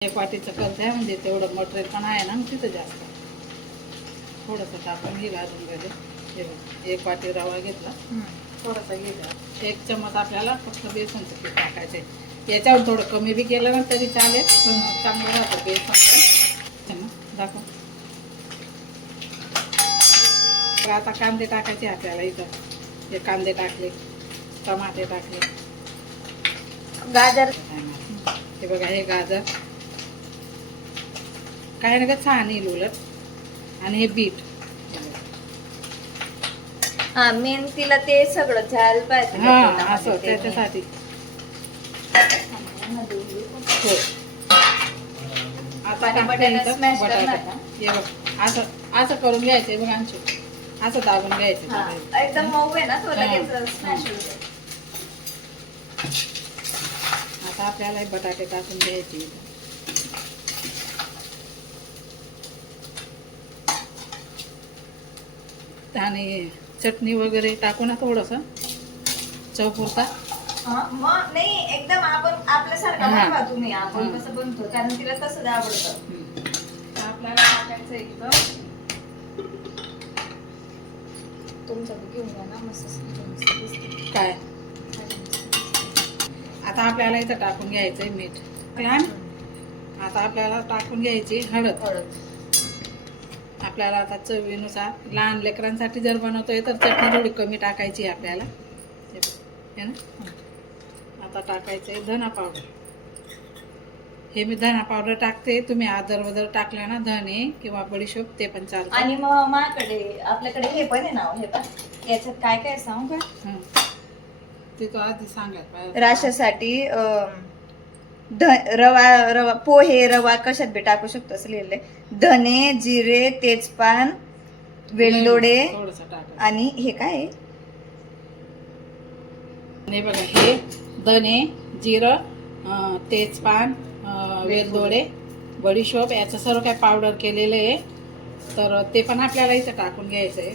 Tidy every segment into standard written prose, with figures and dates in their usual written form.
एक वाटीचं करते आहे म्हणजे तेवढं मटेरियल पण आहे ना मग तिथं जास्त थोडंसं टाकून घे अजून मध्ये हे बघ, एक वाटी रवा घेतला थोडासा घेतला एक चमच आपल्याला फक्त बेसनचं पीठ टाकायचं आहे. याच्यावर थोडं कमी बी केलं ना तरी चालेल पण चांगलं राहतं बेसन दाखव. तर आता कांदे टाकायचे आपल्याला इथं हे कांदे टाकले टमाटे टाकले गाजर हे बघा हे गाजर काय ना का छान येईल उलट आणि हे बीट हा मेन तिला ते सगळं झालं पाहिजे हा त्याच्यामध्ये असं ते त्याच्यासाठी हो. आता आणि टाकते बटाटा इथं smash बटाटा. करणार का? हे बघ असं असं करून घ्यायचं बघ आणखी असं दाबून घ्यायचं हा, त्याला. एकदम मऊ आहे ना तो हा, लगेच हा. स्मॅश होतो. आता आपल्याला हे बटाटे टाकून घ्यायचे इथं. आणि चटणी वगैरे टाकू ना थोडंसं चव पुरता. मग नाही एकदम आपण आपल्यासारखा हा. बनवा तुम्ही आपण हा. कसं बनतो कारण तिला तसंच आवडतं. तर आपल्याला टाकायचं इथं तुमचं बी घेऊन या ना मस्त दिसतं. काय आता आपल्याला इथं टाकून घ्यायचंय मीठ लहान. आता आपल्याला टाकून घ्यायची हळद. आपल्याला आता चवीनुसार लहान लेकरांसाठी जर बनवतोय तर चटणी थोडी कमी टाकायची आपल्याला हे ना. आता टाकायचंय धना पावडर. हे मी धना पावडर टाकते तुम्ही आदर वदर टाकले ना धने किंवा बडीशोप ते पण चालतं. आणि मग माझ्याकडे आपल्याकडे हे पण आहे ना हे पण याच्यात काय काय सांगू का ते तो आधी सांगायला पाहिजे. राशासाठी रवा पोहे रवा कशात बी टाकू शकतो असं लिहिलंय. धने जिरे तेजपान वेलदोडे थोडंसं टाकायचं. आणि हे काय आहे? हे बघा हे धने जिरं तेजपान वेलदोडे बडीशोप याचं सर्व काय पावडर केलेलं आहे तर ते पण आपल्याला इथं टाकून घ्यायचं आहे.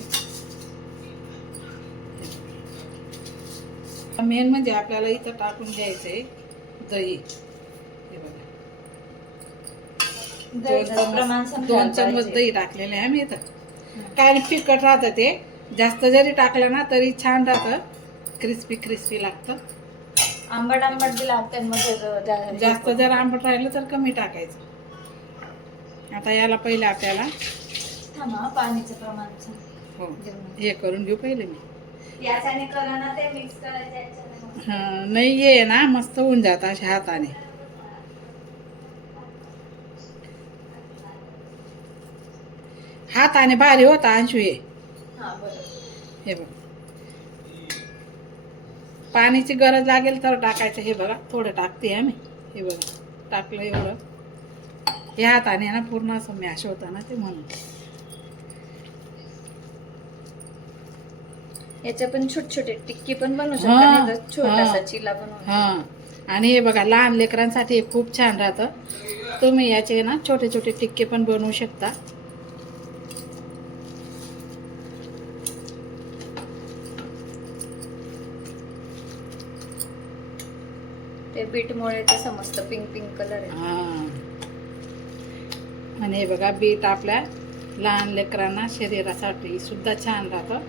मेन म्हणजे आपल्याला इथं टाकून घ्यायचं आहे दही. हे बघा दोन चम्मच दही टाकलेले आहे आम्ही इथं. काय फिकट राहतं ते जास्त जरी टाकलं ना तरी छान राहतं क्रिस्पी क्रिस्पी लागतं. आंबट आंबट बी लागतं मग जास्त जर आंबट राहिलं तर कमी टाकायचं. आता याला पहिले आपल्याला पाणीचं प्रमाण हो हे करून घेऊ पहिले मी. याच्याने करा ना ते मिक्स करायचं नाही ये ना मस्त होऊन जात अशा हाताने. हाताने भारी होता अंशू हे. हे बघ पाण्याची गरज लागेल तर टाकायचं. हे बघा थोडं टाकते आम्ही. हे बघा टाकलं एवढं. हे हाताने ना पूर्ण असं मॅश होतं ना ते म्हणून. याच्या पण छोटे छोटे टिक्की पण बनवू शकता छोटासा चिला बनवू. हा आणि हे बघा लहान लेकरांसाठी हे खूप छान राहतं. तुम्ही याचे ना छोटे छोटे टिक्के पण बनवू शकता. ते बीटमुळे ते समजतं पिंक पिंक कलर आहे. आणि हे बघा बीट आपल्या लहान लेकरांना शरीरासाठी सुद्धा छान राहतं.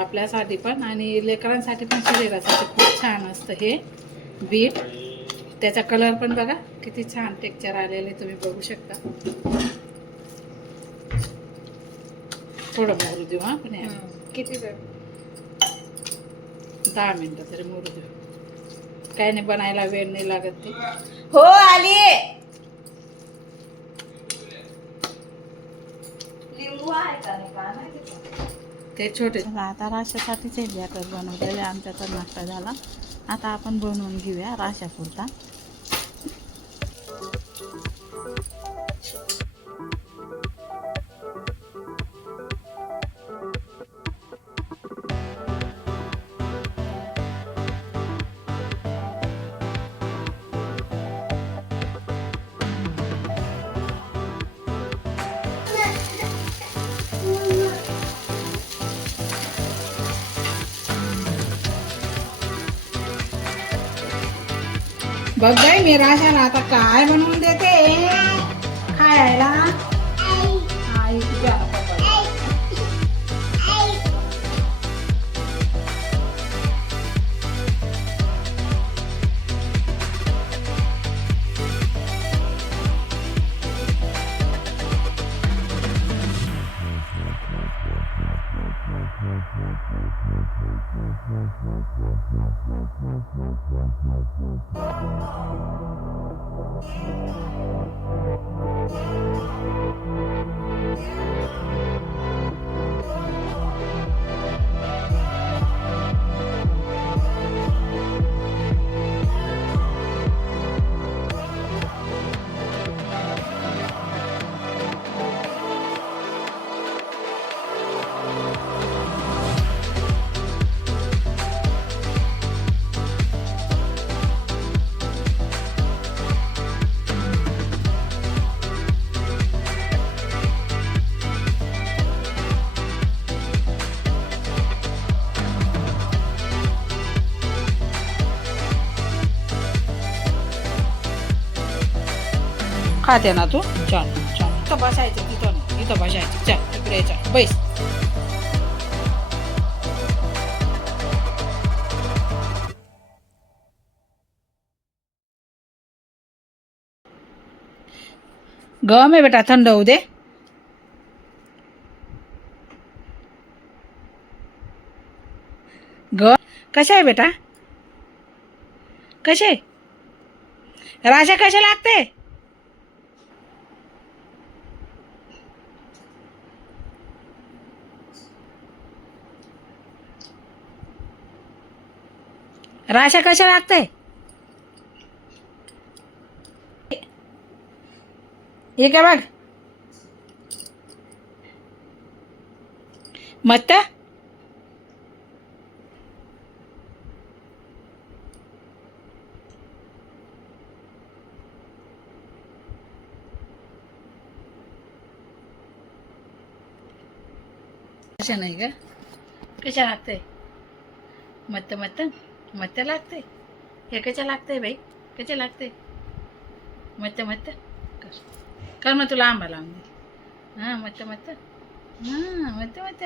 आपल्यासाठी पण आणि लेकरांसाठी पण शरीरासाठी खूप छान असतं हे बीट. त्याचा कलर पण बघा किती छान टेक्स्चर आलेले तुम्ही बघू शकता. थोडं मोरू देऊ हा पण किती वेळ 10 मिनिटं तरी मोरू देऊ. काय नाही बनायला वेळ नाही लागत ते. हो आली. लिंबू आहे का नाही काय माहिती. ते छोटे आता राशासाठीच हे बॅटर बनवलेले. आमचा तर नाश्ता झाला. आता आपण बनवून घेऊया राशापुरता. बघ बाई मी राशाला आता काय बनवून देते खायला. आई तुझ्या पप्पा. खाते ना तू? छान छान. इथं बसायचं, तिथं नाही, इथं बसायचं. चल तिकडे चल बैस. गम आहे बेटा, थंड होऊ दे. ग कशा आहे बेटा? कसे राशा कशा लागते? राशा कशा लागते? हे काय बघ मत. कशा नाही ग? कशा लागते? मत मत मत लागते. हे कशा लागते बाई? कशा लागते? मत मत कर. कर मग तुला आंबा लावून दे. हां मत मत. हां मत मत.